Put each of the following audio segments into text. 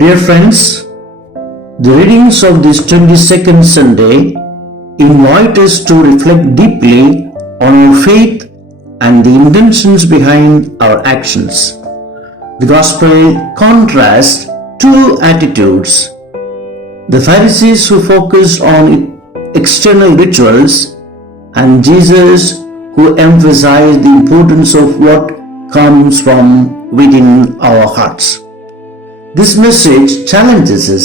Dear friends, the readings of this 22nd Sunday invite us to reflect deeply on our faith and the intentions behind our actions. The Gospel contrasts two attitudes: the Pharisees who focused on external rituals and Jesus who emphasized the importance of what comes from within our hearts. This message challenges us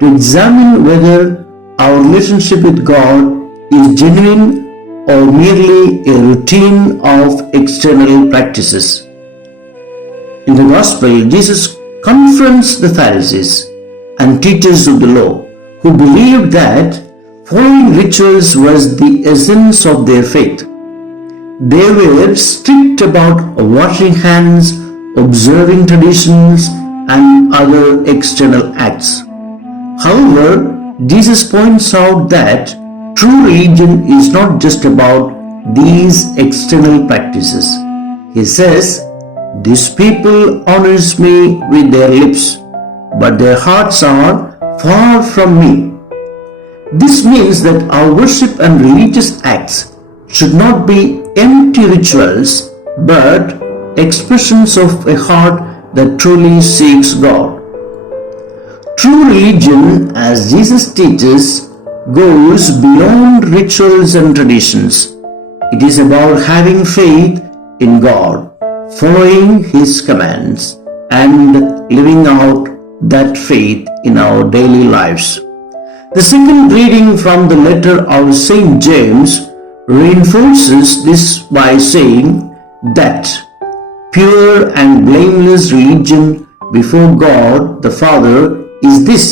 to examine whether our relationship with God is genuine or merely a routine of external practices. In the Gospel, Jesus confronts the Pharisees and teachers of the law who believed that following rituals was the essence of their faith. They were strict about washing hands, observing traditions, and other external acts. However, Jesus points out that true religion is not just about these external practices. He says, "These people honors me with their lips, but their hearts are far from me." This means that our worship and religious acts should not be empty rituals, but expressions of a heart that truly seeks God. True religion, as Jesus teaches, goes beyond rituals and traditions. It is about having faith in God, following His commands, and living out that faith in our daily lives. The second reading from the letter of St. James reinforces this by saying that pure and blameless religion before God the Father is this: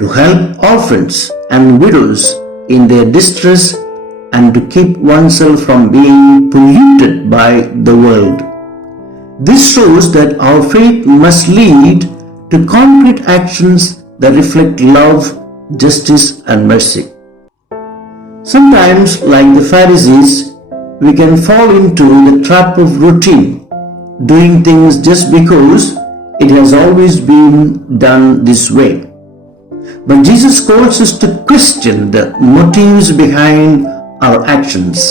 to help orphans and widows in their distress and to keep oneself from being polluted by the world. This shows that our faith must lead to concrete actions that reflect love, justice, and mercy. Sometimes, like the Pharisees, we can fall into the trap of routine, doing things just because it has always been done this way. But Jesus calls us to question the motives behind our actions.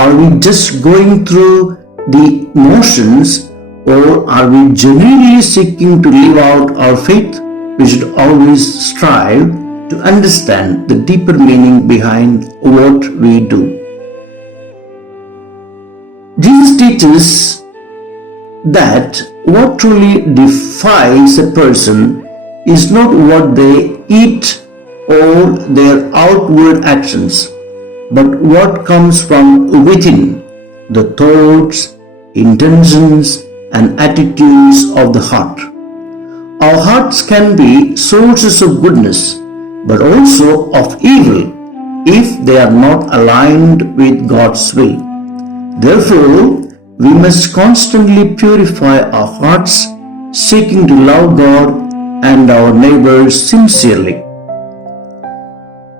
Are we just going through the motions, or are we genuinely seeking to live out our faith? We should always strive to understand the deeper meaning behind what we do. Jesus teaches that what truly defines a person is not what they eat or their outward actions, but what comes from within, the thoughts, intentions, and attitudes of the heart. Our hearts can be sources of goodness, but also of evil if they are not aligned with God's will. Therefore, we must constantly purify our hearts, seeking to love God and our neighbors sincerely.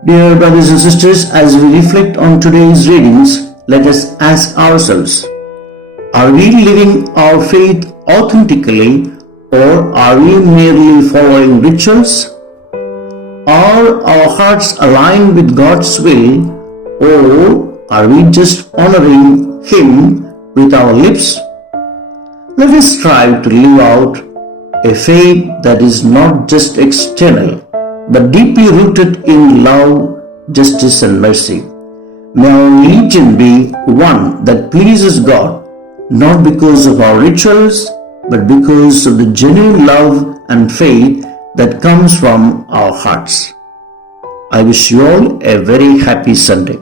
Dear brothers and sisters, as we reflect on today's readings, let us ask ourselves, are we living our faith authentically, or are we merely following rituals? Are our hearts aligned with God's will, or are we just honoring Him with our lips? Let us strive to live out a faith that is not just external, but deeply rooted in love, justice, and mercy. May our religion be one that pleases God, not because of our rituals, but because of the genuine love and faith that comes from our hearts. I wish you all a very happy Sunday.